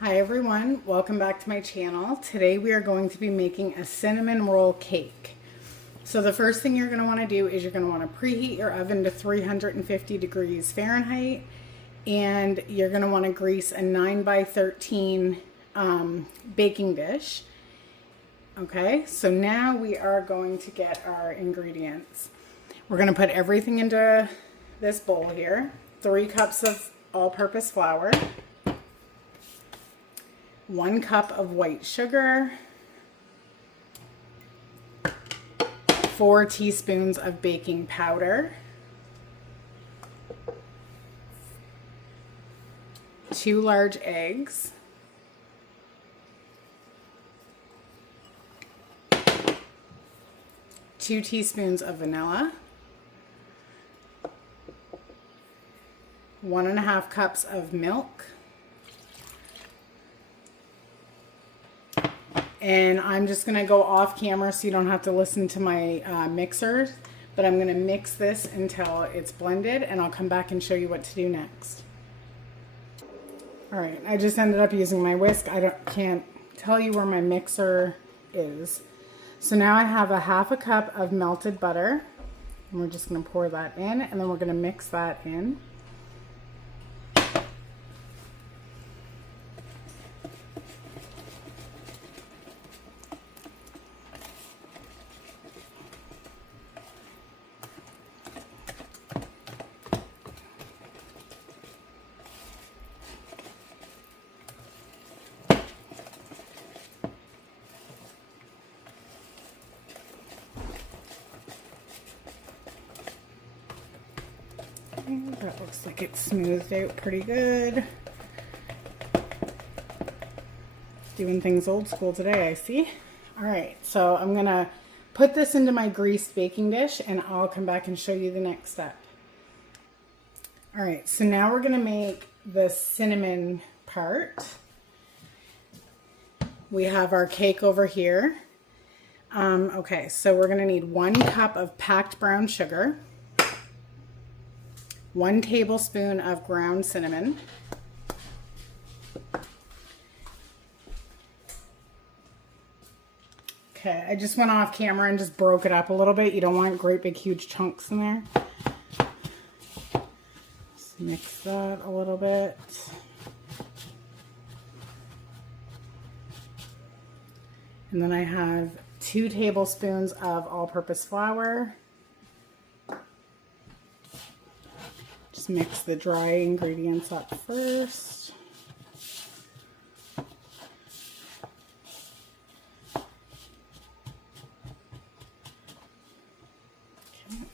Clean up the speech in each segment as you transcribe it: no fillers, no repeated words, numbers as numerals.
Hi everyone, welcome back to my channel. Today we are going to be making a cinnamon roll cake. So the first thing you're going to want to do is you're going to want to preheat your oven to 350 degrees Fahrenheit, and you're going to want to grease a 9 by 13 baking dish. Okay, so now we are going to get our ingredients. We're going to put everything into this bowl here. 3 cups of all-purpose flour, 1 cup of white sugar, 4 teaspoons of baking powder, 2 large eggs, 2 teaspoons of vanilla, 1.5 cups of milk, and I'm just going to go off camera so you don't have to listen to my mixer, but I'm going to mix this until it's blended, and I'll come back and show you what to do next. All right, I just ended up using my whisk. Can't tell you where my mixer is. So now I have 1/2 cup of melted butter, and we're just going to pour that in, and then we're going to mix that in. That looks like it's smoothed out pretty good. Doing things old school today, I see. All right, so I'm gonna put this into my greased baking dish, and I'll come back and show you the next step. All right, so now we're gonna make the cinnamon part. We have our cake over here. Okay, so we're gonna need 1 cup of packed brown sugar, 1 tablespoon of ground cinnamon, okay, I just went off camera and just broke it up a little bit. You don't want great big huge chunks in there. Just mix that a little bit. And then I have 2 tablespoons of all-purpose flour. Just mix the dry ingredients up first. Okay.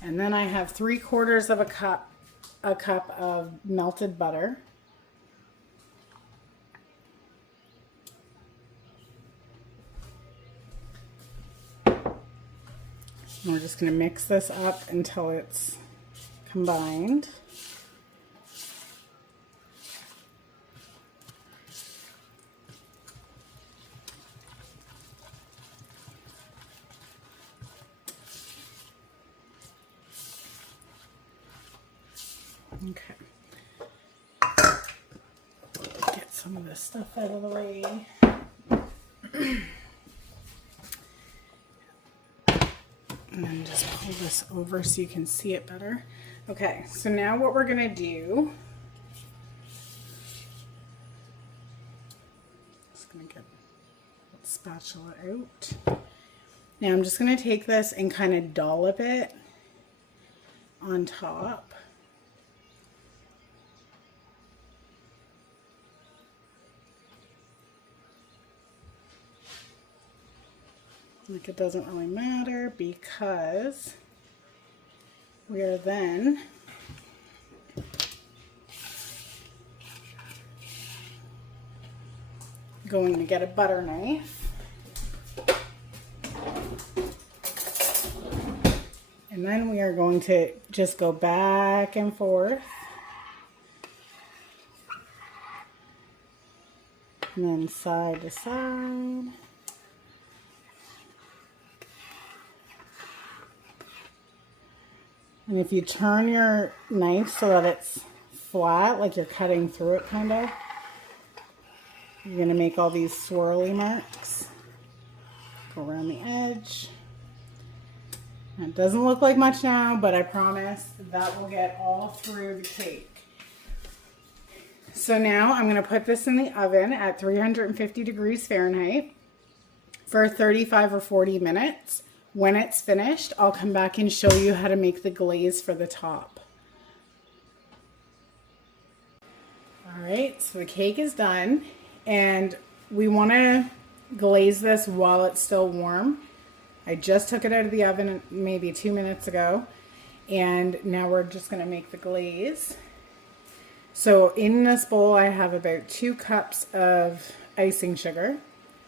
And then I have 3/4 of a cup of melted butter. And we're just going to mix this up until it's combined. Okay. Get some of this stuff out of the way. And then just pull this over so you can see it better. Okay, so now what we're gonna do, just gonna get that spatula out. Now I'm just gonna take this and kind of dollop it on top. Like, it doesn't really matter because we are then going to get a butter knife, and then we are going to just go back and forth, and then side to side. And if you turn your knife so that it's flat, like you're cutting through it kind of, You're going to make all these swirly marks. Go around the edge. It doesn't look like much now, but I promise that will get all through the cake. So now I'm going to put this in the oven at 350 degrees Fahrenheit for 35 or 40 minutes. When it's finished, I'll come back and show you how to make the glaze for the top. All right, so the cake is done, and we want to glaze this while it's still warm. I just took it out of the oven maybe 2 minutes ago, and now we're just going to make the glaze. So in this bowl I have about 2 cups of icing sugar,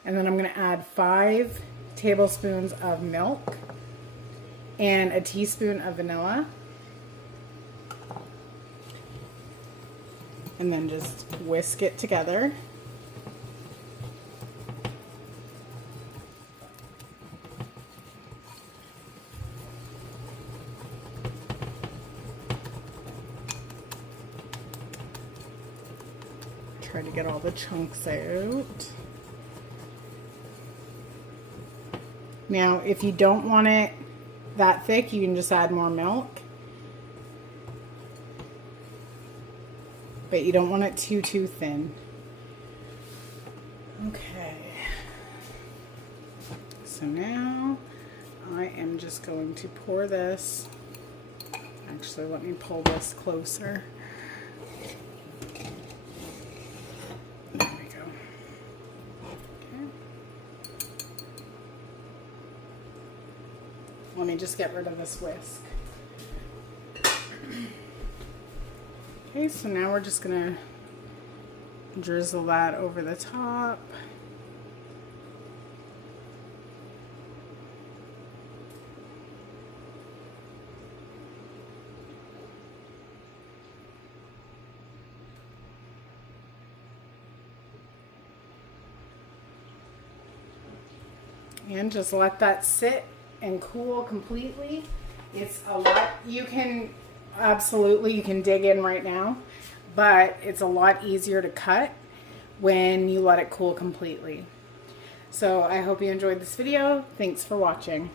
and then I'm going to add 5 tablespoons of milk and a teaspoon of vanilla, and then just whisk it together. Try to get all the chunks out. Now, if you don't want it that thick, you can just add more milk. But you don't want it too thin. Okay. So now I am just going to pour this. Actually, let me pull this closer. There we go. Okay. Let me just get rid of this whisk. Okay, so now we're just gonna drizzle that over the top. And just let that sit and cool completely. It's a lot, you can dig in right now, but it's a lot easier to cut when you let it cool completely. So I hope you enjoyed this video. Thanks for watching.